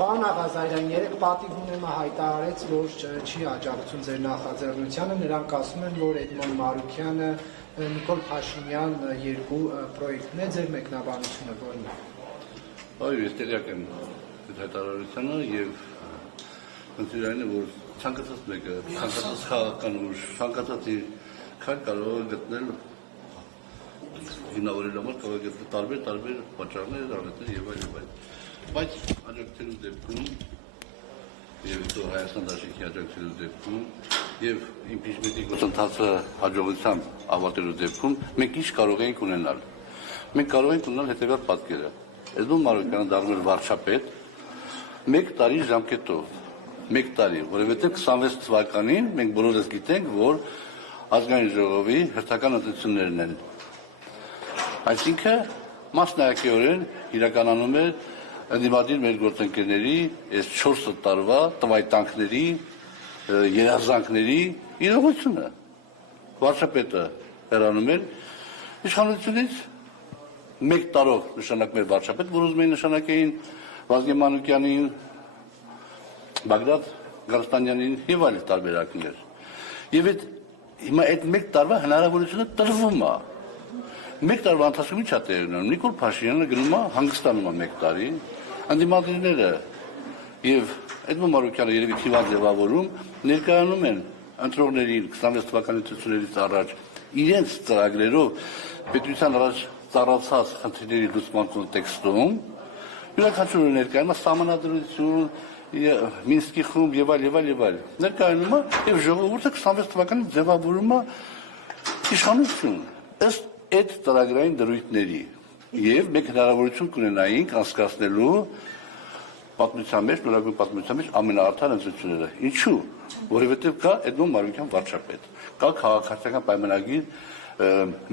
Պարոն Աղազարյան, երեք պատիվ ունեմը հայտարարեց, որ չի աջակցում ձեր նախաձեռնությանը, նրանք ասում են, որ Էդմոն Մարուքյանը, Նիկոլ Փաշինյան երկու պրոյեկտն է, ձեր մեկնաբանությունը որն է։ Այո, ես տեղյակ եմ այդ հայտարարությանը եւ ընտրյալն է, որ ցանկացած մեկը, ցանկացած քաղաքական ուժ, ցանկացած քայլ կարող է գտնել հիմնավորել համար կարող է գտնել տարբեր պատճառներ, առիթներ եւ այլն։ Բայց աջակցելու դեպքում եւ դու Հայաստան Դաշնքի աջակցելու դեպքում եւ իմպիչմենտի գործընթացը հաջողությամբ ավարտելու դեպքում մենք ինչ կարող ենք ունենալ։ Մենք կարող ենք ունենալ հետեւյալ պատկերը։ Էդմոն Մարուքյանը դառնում է վարչապետ 1 տարի ժամկետով։ 1 տարի, որովհետեւ 26 թվականին մենք բոլորս գիտենք, որ ազգային ժողովի հերթական ընտրություններն են։ Այսինքն մասնակցորեն իրականանում է ընդդիմադիր մեր գործընկերների այս 4 տարվա տվայտանքների, երազանքների իրողությունը։ Վարչապետը հեռանում էր իշխանությունից 1 տարով նշանակում էր վարչապետ, որ ուզում էին նշանակեին Վազգեն Մանուկյանին, Բագրատ Գարստանյանին եւ այլ տարբերակներ։ Եվ հիմա այդ 1 տարվա հնարավորությունը տրվում է։ 1 տարվա ընթացքում ինչ է տեղի ունենում։ Նիկոլ Փաշինյանը գնում է հանգստանում է 1 տարի, ընդդիմադիրները եւ Էդմոն Մարուքյանը երևի թիվան ձևավորում ներկայանում են ընտրողներին 26 թվականի ընտրություններից առաջ իրենց ծրագրերով պետության առաջ ծառացած խնդիրների լուծման կոնտեքստում յուրաքանչյուրը ներկայանում է սահմանադրություն, Մինսկի խումբ եւ այլ ներկայանում է եւ ժողովուրդը 26 թվականին ձևավորում է իշխանություն ըստ այդ ծրագրային դրույթների եւ մենք հնարավորություն կունենայինք անցկացնելու պատմության մեջ, նորագույն պատմության մեջ ամենաարդար ընտրությունները։ Ինչու՞։ Որովհետեւ կա Էդմոն Մարուքյան վարչապետ, կա քաղաքացիական պայմանագիր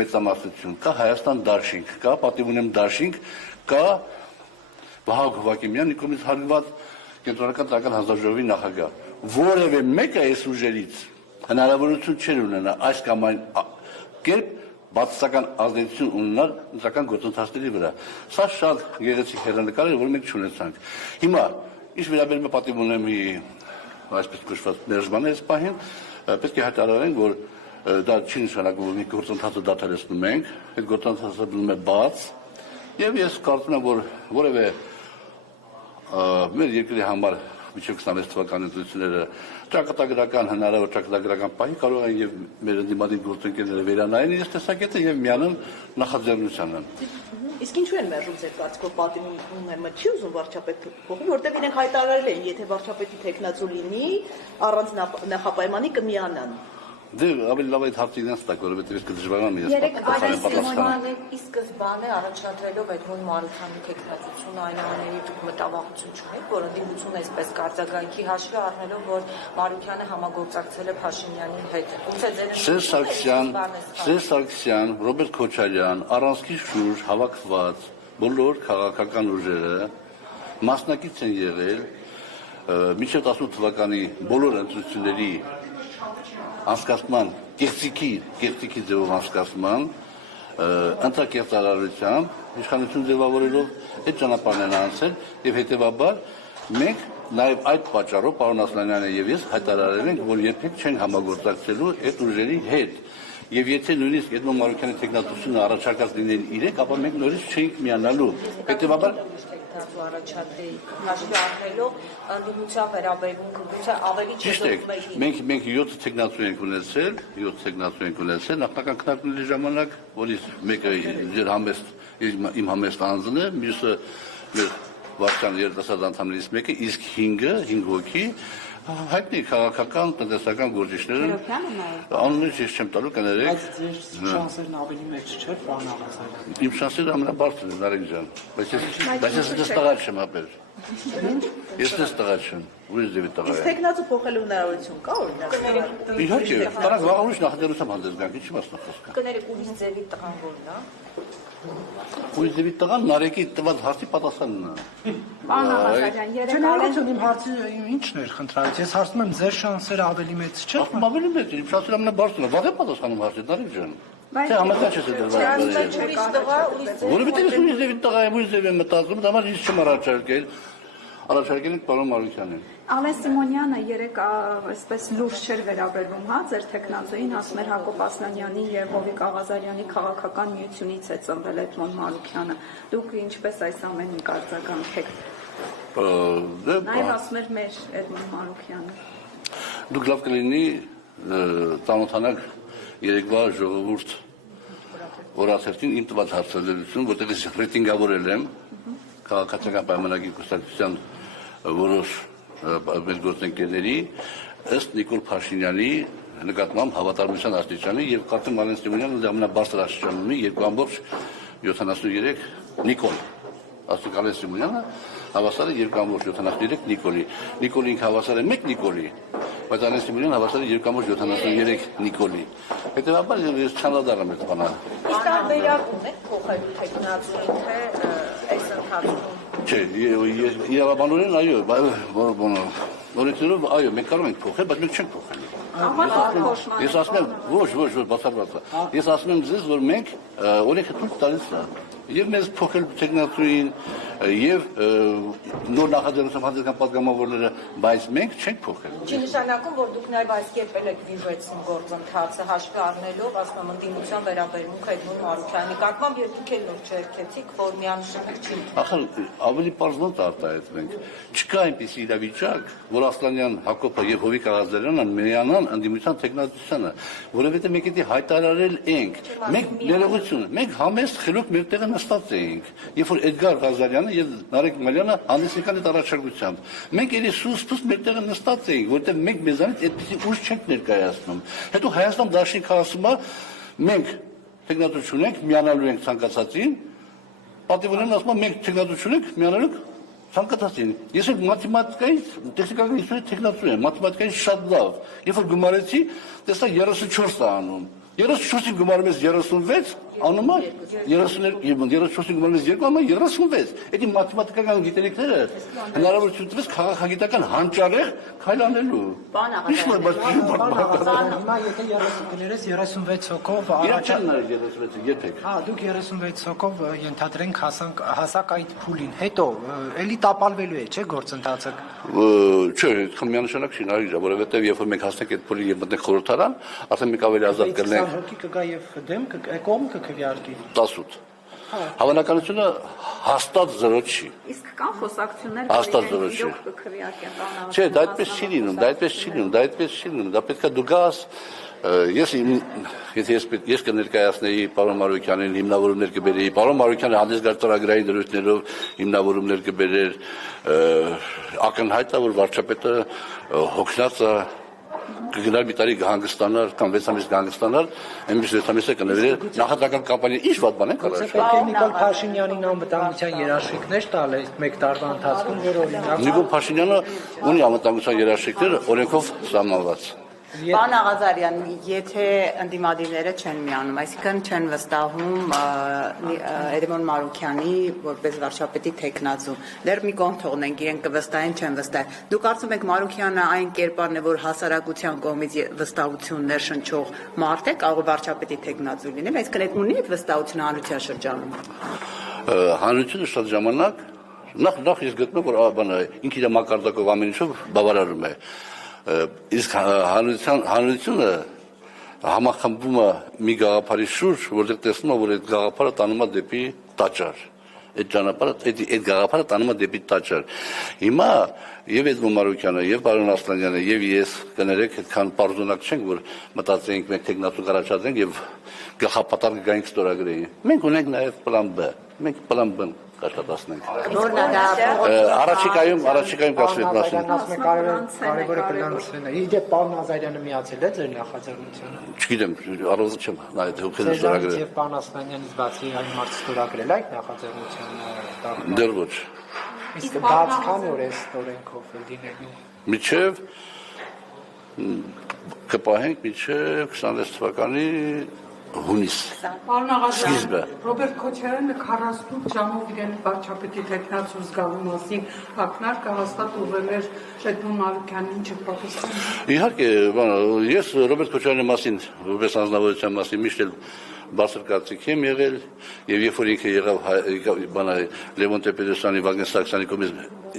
մեծամասնություն, կա Հայաստան Դաշինք, կա պատիվ ունեմ Դաշինք, կա Վահագն Հովակիմյան, Նիկոմից հարգված կենտրոնական ծառայական հանձնաժողովի նախագահ։ Որևէ մեկը այս ուժերից հնարավորություն չէր ունենա այս կամ այն կերպ բացասական ազդեցություն ունենալ ընտրական գործընթացների վրա։ Սա շատ գեղեցիկ հեռանկար է, որ մենք չունեցանք։ Հիմա, ինչ վերաբերում է պատիվ ունեմի այսպես կոչված ներժմաներս պահին, պետք է հայտարարենք, որ դա չի նշանակում, որ մի գործընթացը դադարեցնում ենք, այդ գործընթացը մնում է բաց, եւ ես կարծում եմ, որ որևէ մեր երկրի համար միջև 26 թվականի ընտրությունները ճակատագրական հնարավոր ճակատագրական պահի կարող են եւ մեր ընդդիմադիր գործընկերները վերանայեն իրենց տեսակետը եւ միանան նախաձեռնությանը։ Իսկ ինչու են մերժում ձեր կարծիքով պատիվ ունեմը չի ուզում վարչապետ փոխել, որտեղ իրենք հայտարարել են, եթե վարչապետի տեխնացու լինի, առանց նախապայմանի կմիանան։ Դե ավելի լավ այդ հարցը ինձ տակ, որովհետև ես կդժվարանամ ես։ Երեք այս սիմոնալի սկզբանե առաջադրելով Էդմոն Մարուքյանի տեխնացությունը այն աների մտավախություն չունի, որ ընդդիմությունը այսպես կարձագանքի հաշվի առնելով, որ Մարուքյանը համագործակցել է Փաշինյանի հետ։ Սերժ Սարգսյան, Ռոբերտ Քոչարյան, առանցքի շուրջ հավաքված բոլոր քաղաքական ուժերը մասնակից են եղել մինչև 18 թվականի բոլոր ընտրությունների անցկացման կեղծիքի ձևով անցկացման ընտրակերտարարությամբ իշխանություն ձևավորելով այդ ճանապարհն են անցել եւ հետեւաբար մենք նաեւ այդ պատճառով պարոն Ասլանյանը եւ ես հայտարարել ենք, որ երբեք չեն համագործակցելու այդ ուժերի հետ եւ եթե նույնիսկ Էդմոն Մարուքյանի տեխնատությունը առաջարկած լինեն իրենք, ապա մենք նորից չէինք միանալու։ Հետեւաբար առաջադրեիք հաշվի առնելով ընդդիմության վերաբերմունքը գուցե ավելի չդրվում է։ Մենք 7 տեխնատու ենք ունեցել, նախնական քննարկումների ժամանակ, որից մեկը իմ համեստ անձն է, մյուսը մեր վարչության երիտասարդ անդամներից մեկը, իսկ 5 հոգի հայտնի քաղաքական տնտեսական գործիչները անունից ես չեմ տալու կներեք։ Բայց ձեր շանսերն ավելի մեծ չէ, պարոն Աղազարյան։ Իմ շանսերը ամենաբարձրն են, Նարեկ ջան, բայց ես տղա չեմ ապեր։ Ես տղա չեմ, ուրիշ ձևի տղա եմ։ Իսկ տեխնացու փոխելու հնարավորություն կա օրինակ։ Իհարկե, տարած վաղ ուրիշ նախաձեռնությամբ հանդես գանք, ինչի մասն է խոսքը։ կներեք ուրիշ ձևի տղան որն է։ Ուրիշ ձևի տղան Նարեկի տված հարցի պատասխանն է։ Պարոն Աղազարյան, Չնայած իմ հարցը ինչն էր խնդրած, ես հարցնում եմ ձեր շանսերը ավելի մեծ չէ։ Ավելի մեծ է, իմ շանսերը ամենաբարձրն է, վաղ է պատասխանում հարցի, Նարեկ ջան։ Թե համաձայն չես դրվել։ Որովհետև ես ուրիշ ձևի տղա եմ, ուրիշ ձևի եմ մտածում, դա համար ինձ չեմ առաջարկել։ Առաջարկել ենք պարոն Մարուկյանին։ Ալեն Սիմոնյանը երեք այսպես լուրջ չէր վերաբերվում, հա, ձեր տեխնացուին ասում էր Հակոբ Ասլանյանի եւ Հովիկ Աղազարյանի քաղաքական միությունից է ծնվել Էդմոն Մարուկյանը։ Դուք ինչպես այս ամենին կարձագանքեք։ Նաեւ ասում էր մեր Էդմոն Մարուկյանը։ Դուք լավ կլինի ծանոթանաք երեկվա ժողովուրդ օրացերտին իմ տված հարցազրույցում, որտեղ ես ռեյտինգավորել եմ քաղաքացիական պայմանագիր կուսակցության որոշ մեր գործընկերների ըստ Նիկոլ Փաշինյանի նկատմամբ հավատարմության աստիճանի եւ կարծեմ Ալեն Սիմոնյանը ամենաբարձր աստիճանում ունի 2.73 Նիկոլ ասենք Ալեն Սիմոնյանը հավասար է 2.73 Նիկոլի Նիկոլին հավասար է 1 Նիկոլի բայց Ալեն Սիմոնյանը հավասար է 2.73 Նիկոլի հետեւաբար ես չանդրադառնում եմ բանը Իսկ տարբերակում եք փոխելու տեխնացուին թե այս ընթացքում Չէ, իրավաբանորեն այո, նորից այո, մենք կարող ենք փոխել, բայց մենք չենք փոխել։ Ես ասում եմ, ոչ, բացառված է։ Ես ասում եմ ձեզ, որ մենք օրենքը ցույց տալիս է։ Եվ մեզ փոխել տեխնացուին եւ նոր նախաձեռնության հանձնական պատգամավորները, բայց մենք չենք փոխել։ Չի նշանակում, որ դուք նաև այս կերպ եք վիժեցին գործընթացը հաշվի առնելով, ասում եմ, ընդդիմության վերաբերմունքը Էդմոն Մարուկյանի կարգամբ եւ դուք էլ նոր չերքեցիք, որ միանշանակ չի։ Ախր ավելի պարզված արտահայտվենք։ Չկա այնպիսի իրավիճակ, որ Ասլանյան, Հակոբը եւ Հովիկ Աղազարյանը միանան ընդդիմության տեխնացությանը, որովհետեւ մենք դա հայտարարել ենք։ Մենք ներողություն, մենք համեստ խելոք մեր տեղը նստած էինք, երբ որ Էդգար Ղազարյանը եւ Նարեկ Մալյանը հանդիսական այդ առաջարկությամբ։ Մենք էլի սուս մեր տեղը նստած էինք, որտեղ մենք մեզանից այդպիսի ուժ չենք ներկայացնում։ Հետո Հայաստան Դաշինքը ասում է, մենք տեխնատություն ենք, միանալու ենք ցանկացածին, պատիվորեն ասում է, մենք տեխնատություն ենք, միանալու ենք ցանկացածին։ Ես էլ մաթեմատիկայից, տեխնիկական ինստիտուտի տեխնատու եմ, մաթեմատիկայից շատ լավ։ Երբ որ գումարեցի, տեսա 34 է անում։ 34-ին գումարում ես 36, անում է 34-ին գումարում ես 2, անում է 36։ Էդի մաթեմատիկական գիտելիքները հնարավորություն տվեց քաղաքագիտական հանճարեղ քայլանելու։ Հիմա եթե 30 կներես 36 հոգով առաջանալ 36-ը երբեք։ Հա, դուք 36 հոգով ենթադրենք հասակ այդ փուլին։ Հետո էլի տապալվելու է, չէ՞ գործընթացը։ Չէ, միանշանակ չի նարիժ, որովհետև երբ որ մենք հասնենք այդ փուլին եւ մտնենք խորհրդարան, արդեն մենք ավելի ազատ կլինենք։ Հոգի կգա եւ դեմ կողմ կքվեարկի 18 Հավանականությունը հաստատ 0 չի։ Իսկ կան խոսակցություններ, Հաստատ 0 չի։ Չէ, դա այդպես չի լինում, դա այդպես չի լինում, դա պետք է դու գաս ես կներկայացնեի պարոն Մարուկյանին հիմնավորումներ կբերեի, պարոն Մարուկյանը հանդես գար ծրագրային դրույթներով հիմնավորումներ կբերեր, ակնհայտ է, որ վարչապետը հոգնած է կգնար մի տարի կհանգստանար կամ 6 ամիս կհանգստանար, այնպես 6 ամիսը կնվիրեր նախընտրական կամպանիա ինչ վատ բան է կարող։ Պետք է Նիկոլ Փաշինյանին անվտանգության երաշխիքներ տալ այդ մեկ տարվա ընթացքում, որ օրինակ Նիկոլ Փաշինյանը ունի անվտանգության երաշխիքներ օրենքով սահմանված։ Պարոն Աղազարյան, եթե ընդդիմադիրները չեն միանում, այսինքն չեն վստահում Էդմոն Մարուկյանի որպես վարչապետի տեխնացու, դեռ մի կողմ թողնենք, իրենք կվստահեն, չեն վստահ։ Դուք կարծում եք Մարուկյանը այն կերպարն է, որ հասարակության կողմից վստահություն ներշնչող մարդ է, կարող է վարչապետի տեխնացու լինել, այսինքն այդ ունի այդ վստահությունը հանրության շրջանում։ Հանրությունը շատ ժամանակ նախ ես գտնում որ բանը ինքը իր մակարդակով ամեն ինչով բավարարում է։ Իսկ հանրությունը համախմբում է մի գաղափարի շուրջ, որտեղ տեսնում է, որ այդ գաղափարը տանում է դեպի տաճար։ Այդ գաղափարը տանում է դեպի տաճար։ Հիմա եւ Էդմոն Մարուկյանը, եւ պարոն Ասլանյանը, եւ ես կներեք, այդքան պարզունակ չենք, որ մտածենք մենք տեխնատու առաջադրենք եւ գլխապատար գայինք ստորագրեին։ Մենք ունենք նաեւ պլան B։ Մենք պլան B կաշտացնենք։ Որն է դա։ Առաջիկայում կասվի այդ մասին։ Կարևորը պլանցն է։ Իդե պարոն Աղազարյանը միացել է ձեր նախաձեռնությանը։ Չգիտեմ, առանց չեմ նայել թե ովքեր ստորագրել։ Եվ պարոն Ասլանյանից բացի այն մարդ ստորագրել այդ նախաձեռնությանը։ Դեռ ոչ։ Իսկ բաց քանի օր է օրենքով լինելու։ Միջև կպահենք միջև 26 թվականի հունիս։ Պարոն Սկիզբը։ Աղազարյան, Ռոբերտ Քոչարյանը 48 ժամով իրեն վարչապետի տեխնացու զգալու մասին ակնարկը հաստատ ուղղել էր Էդմոն Մարուկյանին, ինչ պատասխան։ Իհարկե, ես Ռոբերտ Քոչարյանի մասին, որպես անձնավորության մասին միշտ էլ բարձր կարծիքի եմ եղել եւ երբ որ ինքը եղավ բանա Լևոն Տեր-Պետրոսյանի Վագնես Սարգսյանի կողմից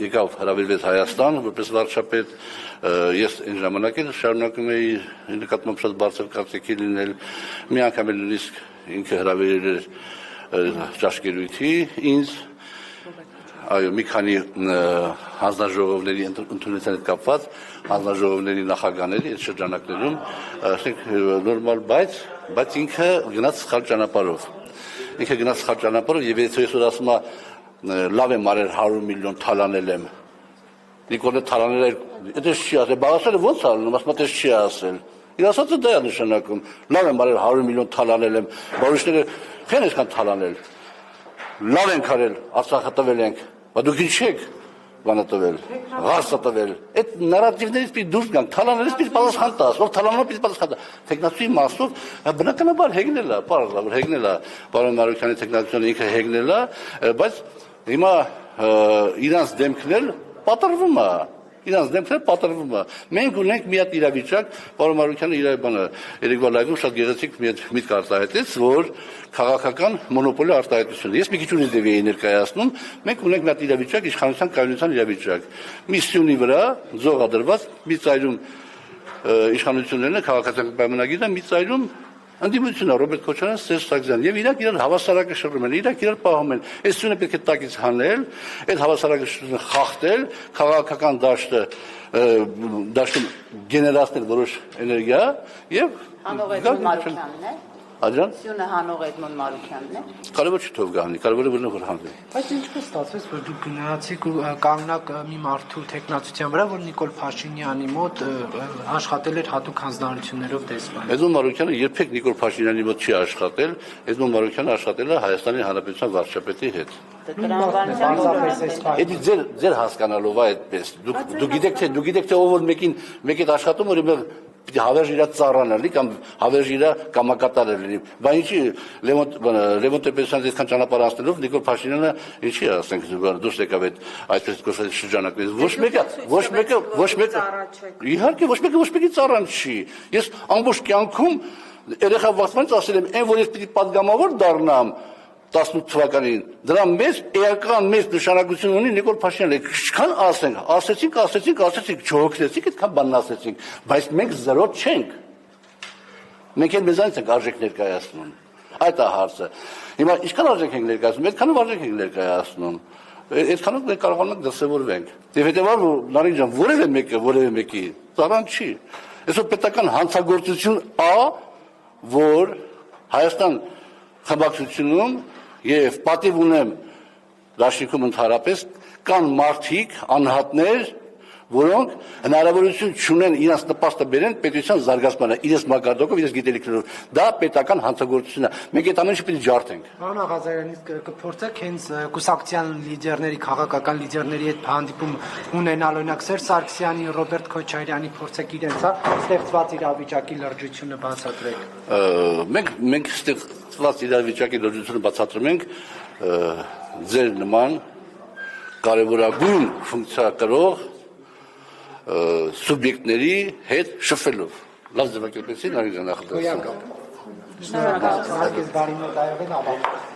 եկավ հրավիրվեց Հայաստան որպես վարչապետ ես այն ժամանակ էլ շարունակում էի նկատմամբ շատ բարձր կարծիքի լինել մի անգամ էլ նույնիսկ ինքը հրավիրել էր ճաշկերույթի ինձ այո մի քանի հանձնաժողովների ընդունության հետ կապված հանձնաժողովների նախագահների այդ շրջանակներում ասենք նորմալ բայց ինքը գնաց սխալ ճանապարհով եւ եթե այսօր ասում է լավ եմ արել 100 միլիոն թալանել եմ Նիկոլը թալանել դա չի ասել բաղասերը ո՞նց անում ասում է չի ասել իր ասածը դա է նշանակում լավ եմ արել 100 միլիոն թալանել եմ բարուշները քան այսքան թալանել լավ ենք արել Արցախը տվել ենք բայց դուք ինչ եք բանը տվել ղարսը տվել այդ նարատիվներից պիտի դուրս գանք թալաներից պիտի պատասխան տաս ով թալանով պիտի պատասխան տա տեխնացուի մասով բնականաբար հեգնել է պարոն Մարուկյանի տեխնացիոնը ինքը հեգնել է բայց հիմա իրանց դեմքնել պատրվում է մենք ունենք մի հատ իրավիճակ պարոն Մարուկյանը իր բանը երեկվա լայվում շատ գեղեցիկ մի հատ միտք արտահայտեց որ քաղաքական մոնոպոլի արտահայտությունը ես մի քիչ ունի դեպի ներկայացնում մենք ունենք մի հատ իրավիճակ իշխանության կայունության իրավիճակ մի սյունի վրա զողադրված մի ծայրում իշխանություններն քաղաքացիական պայմանագիրը մի ծայրում Անդիմությունը Ռոբերտ Քոչարյան, Սերժ Սարգսյան եւ իրար հավասարակը շրջում են, իրար պահում են։ Այս սյունը պետք է տակից հանել, այդ հավասարակը խախտել, քաղաքական դաշտում գեներացնել որոշ էներգիա եւ Հանող Էդմոն Մարուկյանն է։ Աջան։ Սյունը հանող Էդմոն Մարուկյանն է։ Կարևոր չի թող գահնի, կարևորը որ հանվի։ Բայց ինչպես ստացվեց, որ դուք գնացիք ու կանգնակ մի մարդու տեխնացության վրա, որ Նիկոլ Փաշինյանի մոտ աշխատել էր հատուկ հանձնարարություններով դեսպան։ Էդմոն Մարուկյանը երբեք Նիկոլ Փաշինյանի մոտ չի աշխատել, Էդմոն Մարուկյանը աշխատել է Հայաստանի Հանրապետության վարչապետի հետ։ Այդ ձեր հասկանալով է այդպես։ Դուք գիտեք թե ով որ մեկին մեկ այդ աշխատում որ պիտի հավերժ իրա ծառան լինի կամ հավերժ իրա կամակատար լինի։ Բայց ինչի Լևոն Տեր-Պետրոսյանը այսքան ճանապարհ անցնելով Նիկոլ Փաշինյանը ինչի ասենք դուրս եկավ այդպես կոչված շրջանակներից։ Ոչ մեկը իհարկե ոչ մեկի ծառան չի։ Ես ամբողջ կյանքում երեխա վախտանից ասել եմ, այն որ ես պիտի падգամավոր դառնամ 18 թվականին, դրա մեծ էական մեծ նշանակություն ունի Նիկոլ Փաշինյանը։ Ինչքան ասեցինք, չհոգնեցինք, այդքան բան ասեցինք, բայց մենք զրո չենք։ Մենք էլ մեզանից ենք արժեք ներկայացնում։ Այդ է հարցը։ Հիմա ինչքան արժեք ենք ներկայացնում, այդքանով արժեք ենք ներկայացնում։ Այդքանով մենք կարողանում ենք դրսևորվենք։ Եվ հետևաբար Նարին ջան, որևէ մեկի ծառան չի։ Այսօր պետական հանցագործություն որ Հայաստան խմբակցությունում եւ պատիվ ունեմ դաշնիկում ընդհանրապես կան մարդիկ անհատներ որոնք հնարավորություն չունեն իրենց նպաստը բերեն պետության զարգացմանը իրենց մակարդակով իրենց գիտելիքներով դա պետական հանցագործություն է մենք այդ ամենը պիտի ջարդենք Պարոն Աղազարյանից կփորձեք հենց կուսակցության լիդերների քաղաքական լիդերների հետ հանդիպում ունենալ օրինակ Սերժ Սարգսյանի Ռոբերտ Քոչարյանի փորձեք իրենց ստեղծված իրավիճակի լրջությունը բացատրեք մենք ստեղծված իրավիճակի լրջությունը բացատրում ենք ձեր նման կարևորագույն ֆունկցիա կրող սուբյեկտների հետ շփվելով։ Լավ ձևակերպեցին, Նարին ջան, նախատեսում։ Շնորհակալություն։ Բարի մոտ այողին ավարտել։